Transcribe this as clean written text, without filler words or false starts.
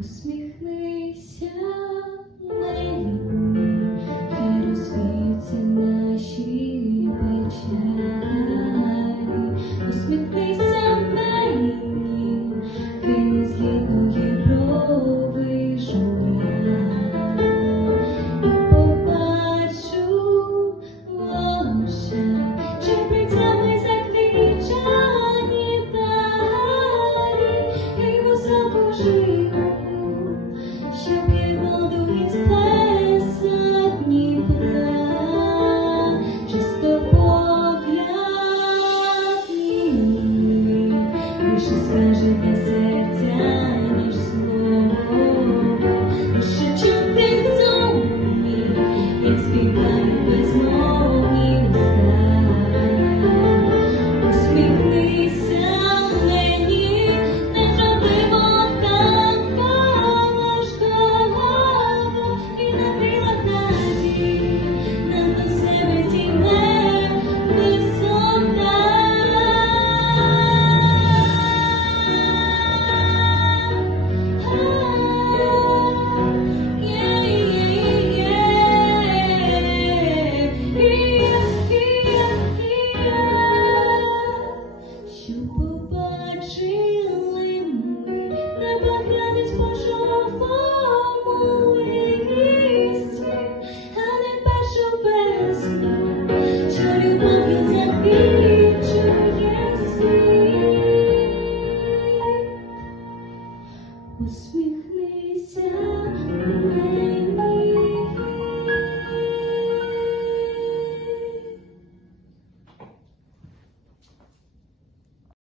Усміхнися мені, хай розвіються наші печалі. Усміхнися мені, хай не з'єднує брови журя. І побачу лоша, що притягне заквічані далі, і високу живу, що п'є воду із плеса Дніпра. Чисто погляд мій більше скаже для серця, ніж слово, лише чути зумів, як співають безмовні уста. Усміхнися мені, неправдиво так положково, і на крилах надій нам до себе зійме висота. Що побачили ми, небогранець по-жовтому листі, а не першу весну, що любов'ю заквічує світ.